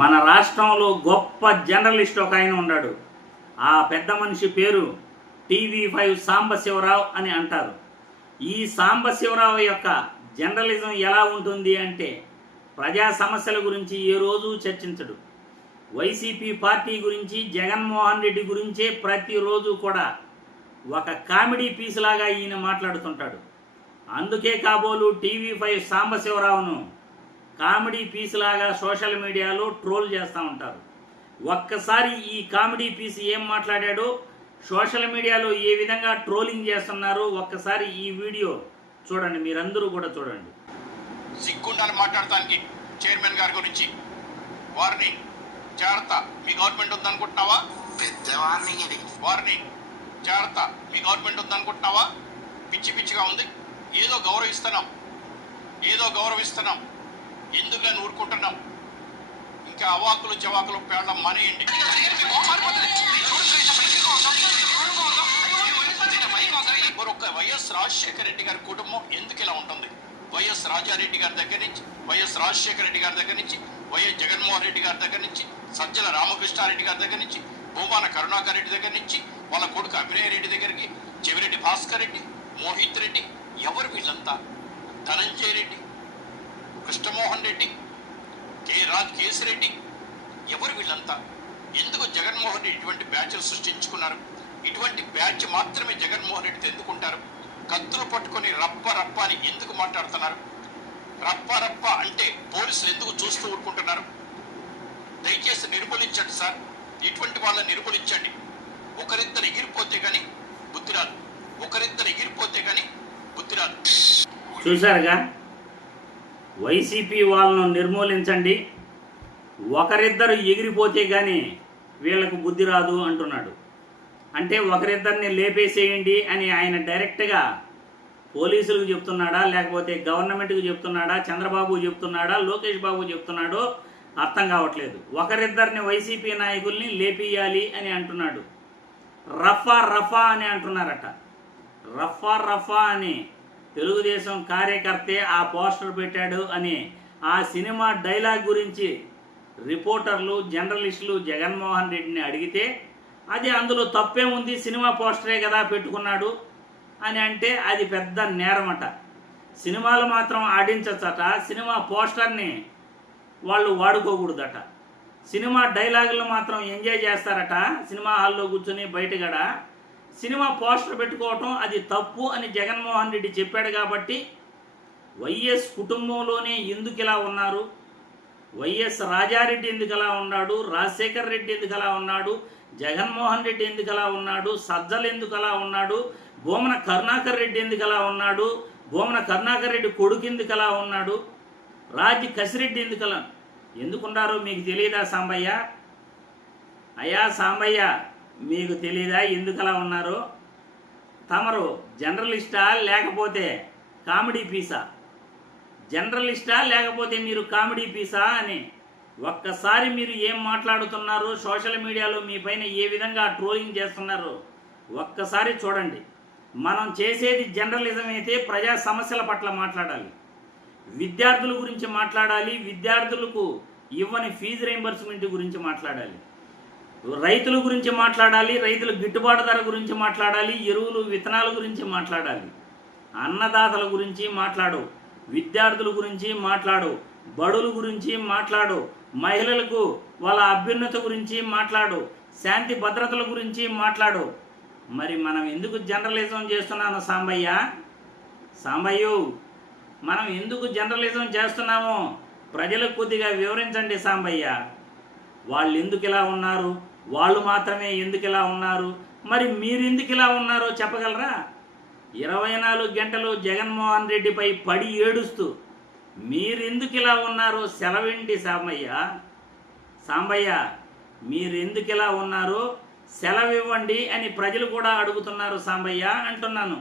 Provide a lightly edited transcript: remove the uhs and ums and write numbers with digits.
మన రాష్ట్రంలో గొప్ప జర్నలిస్ట్ ఒక ఆయన ఉన్నాడు. ఆ పెద్ద మనిషి పేరు టీవీ5 సాంబశివరావు అని అంటారు. ఈ సాంబశివరావు యొక్క జర్నలిజం ఎలా ఉంటుంది అంటే, ప్రజా సమస్యల గురించి ఏ రోజు చర్చించడు. వైసీపీ పార్టీ గురించి, జగన్మోహన్ రెడ్డి గురించే ప్రతిరోజు కూడా ఒక కామెడీ పీస్ లాగా ఈయన మాట్లాడుతుంటాడు. అందుకే కాబోలు టీవీ5 సాంబశివరావును కామెడీ పీస్ లాగా సోషల్ మీడియాలో ట్రోల్ చేస్తూ ఉంటారు. ఒక్కసారి ఈ కామెడీ పీస్ ఏం మాట్లాడాడో, సోషల్ మీడియాలో ఏ విధంగా ట్రోలింగ్ చేస్తున్నారో ఒక్కసారి ఈ వీడియో చూడండి, మీరందరూ కూడా చూడండి. సిగ్గుండాలి మాట్లాడటానికి చైర్మన్ గారి గురించి. వార్నింగ్, జాగ్రత్త, మీ గవర్నమెంట్ ఉందనుకుంటున్నావా? పెద్ద వార్నింగ్ ఇది. వార్నింగ్, జాగ్రత్త, మీ గవర్నమెంట్ ఉందనుకుంటున్నావా? పిచ్చి పిచ్చిగా ఉంది. ఏదో గౌరవిస్తున్నాం, ఎందుకని ఊరుకుంటున్నాం? ఇంకా అవాకులు జవాకులు పేడడం మానేయండి. ఒక్క వైఎస్ రాజశేఖర రెడ్డి గారి కుటుంబం ఎందుకు ఇలా ఉంటుంది? వైఎస్ రాజారెడ్డి గారి దగ్గర నుంచి, వైఎస్ రాజశేఖర రెడ్డి గారి దగ్గర నుంచి, వైఎస్ జగన్మోహన్ రెడ్డి గారి దగ్గర నుంచి, సజ్జల రామకృష్ణారెడ్డి గారి దగ్గర నుంచి, భూమాన కరుణాకర్ రెడ్డి దగ్గర నుంచి, వాళ్ళ కొడుకు అభినయ్ రెడ్డి దగ్గరికి, చెవిరెడ్డి భాస్కర్ రెడ్డి, మోహిత్ రెడ్డి, ఎవరు వీళ్ళంతా? ధనంజయ రెడ్డి, కృష్ణమోహన్ రెడ్డి, కేసిరెడ్డి, ఎవరు వీళ్ళంతా? ఎందుకు జగన్మోహన్ రెడ్డి ఇటువంటి బ్యాచ్లు సృష్టించుకున్నారు? ఇటువంటి బ్యాచ్ మాత్రమే జగన్మోహన్ రెడ్డి ఎందుకుంటారు? కత్తులు పట్టుకొని రప్ప రప్ప అని ఎందుకు మాట్లాడుతున్నారు? రప్ప రప్ప అంటే పోలీసులు ఎందుకు చూస్తూ ఊరుకుంటున్నారు? దయచేసి నిర్మూలించండి సార్, ఇటువంటి వాళ్ళని నిర్మూలించండి. ఒకరిద్దరు ఎగిరిపోతే కానీ బుద్ధి రాదు. చూశారుగా, వైసీపీ వాళ్ళను నిర్మూలించండి, ఒకరిద్దరు ఎగిరిపోతే కానీ వీళ్ళకు బుద్ధి రాదు అంటున్నాడు. అంటే ఒకరిద్దరిని లేపేసేయండి అని ఆయన డైరెక్ట్గా పోలీసులకు చెప్తున్నాడా, లేకపోతే గవర్నమెంట్కి చెప్తున్నాడా, చంద్రబాబు చెప్తున్నాడా, లోకేష్ బాబు చెప్తున్నాడో అర్థం కావట్లేదు. ఒకరిద్దరిని వైసీపీ నాయకుల్ని లేపేయాలి అని అంటున్నాడు. రఫా రఫా అని అంటున్నారట. రఫా రఫా అని తెలుగుదేశం కార్యకర్తే ఆ పోస్టర్ పెట్టాడు అని ఆ సినిమా డైలాగ్ గురించి రిపోర్టర్లు, జర్నలిస్టులు జగన్మోహన్ రెడ్డిని అడిగితే, అది అందులో తప్పే ఉంది, సినిమా పోస్టరే కదా పెట్టుకున్నాడు అని అంటే అది పెద్ద నేరమట. సినిమాలు మాత్రం ఆడించచ్చట, సినిమా పోస్టర్ని వాళ్ళు వాడుకోకూడదట. సినిమా డైలాగులు మాత్రం ఎంజాయ్ చేస్తారట, సినిమా హాల్లో కూర్చొని బయటగడ. సినిమా పోస్టర్ పెట్టుకోవటం అది తప్పు అని జగన్మోహన్ రెడ్డి చెప్పాడు. కాబట్టి వైఎస్ కుటుంబంలోనే ఎందుకు ఇలా ఉన్నారు? వైఎస్ రాజారెడ్డి ఎందుకు అలా ఉన్నాడు? రాజశేఖర రెడ్డి ఎందుకు అలా ఉన్నాడు? జగన్మోహన్ రెడ్డి ఎందుకు అలా ఉన్నాడు? సజ్జలు ఎందుకు అలా ఉన్నాడు? భూమన కరుణాకర్ రెడ్డి ఎందుకు అలా ఉన్నాడు? భూమన కరుణాకర్ రెడ్డి కొడుకు ఎందుకు అలా ఉన్నాడు? రాజి కసిరెడ్డి ఎందుకున్నారో మీకు తెలియదా సాంబయ్య? అయ్యా సాంబయ్య, మీకు తెలీదా ఎందుకు అలా ఉన్నారో? తమరు జర్నలిస్టా లేకపోతే కామెడీ పీసా? జర్నలిస్టా లేకపోతే మీరు కామెడీ పీసా అని ఒక్కసారి మీరు ఏం మాట్లాడుతున్నారో, సోషల్ మీడియాలో మీ పైన ఏ విధంగా ట్రోలింగ్ చేస్తున్నారో ఒక్కసారి చూడండి. మనం చేసేది జర్నలిజం అయితే ప్రజా సమస్యల పట్ల మాట్లాడాలి, విద్యార్థుల గురించి మాట్లాడాలి, విద్యార్థులకు ఇవ్వని ఫీజు రీయింబర్స్మెంట్ గురించి మాట్లాడాలి, రైతుల గురించి మాట్లాడాలి, రైతుల గిట్టుబాటు ధర గురించి మాట్లాడాలి, ఎరువులు విత్తనాల గురించి మాట్లాడాలి, అన్నదాతల గురించి మాట్లాడు, విద్యార్థుల గురించి మాట్లాడు, బడుల గురించి మాట్లాడు, మహిళలకు వాళ్ళ అభ్యున్నత గురించి మాట్లాడు, శాంతి భద్రతల గురించి మాట్లాడు. మరి మనం ఎందుకు జర్నలిజం చేస్తున్నాను సాంబయ్య? మనం ఎందుకు జర్నలిజం చేస్తున్నామో ప్రజలకు కొద్దిగా వివరించండి సాంబయ్య. వాళ్ళు ఎందుకు ఇలా ఉన్నారు? వాళ్ళు మాత్రమే ఎందుకు ఇలా ఉన్నారు? మరి మీరు ఎందుకు ఇలా ఉన్నారో చెప్పగలరా? 24 గంటలు జగన్మోహన్ రెడ్డిపై పడి ఏడుస్తూ మీరెందుకు ఇలా ఉన్నారో సెలవేంటి సాంబయ్య, మీరెందుకు ఇలా ఉన్నారో సెలవివ్వండి అని ప్రజలు కూడా అడుగుతున్నారు సాంబయ్య అంటున్నాను.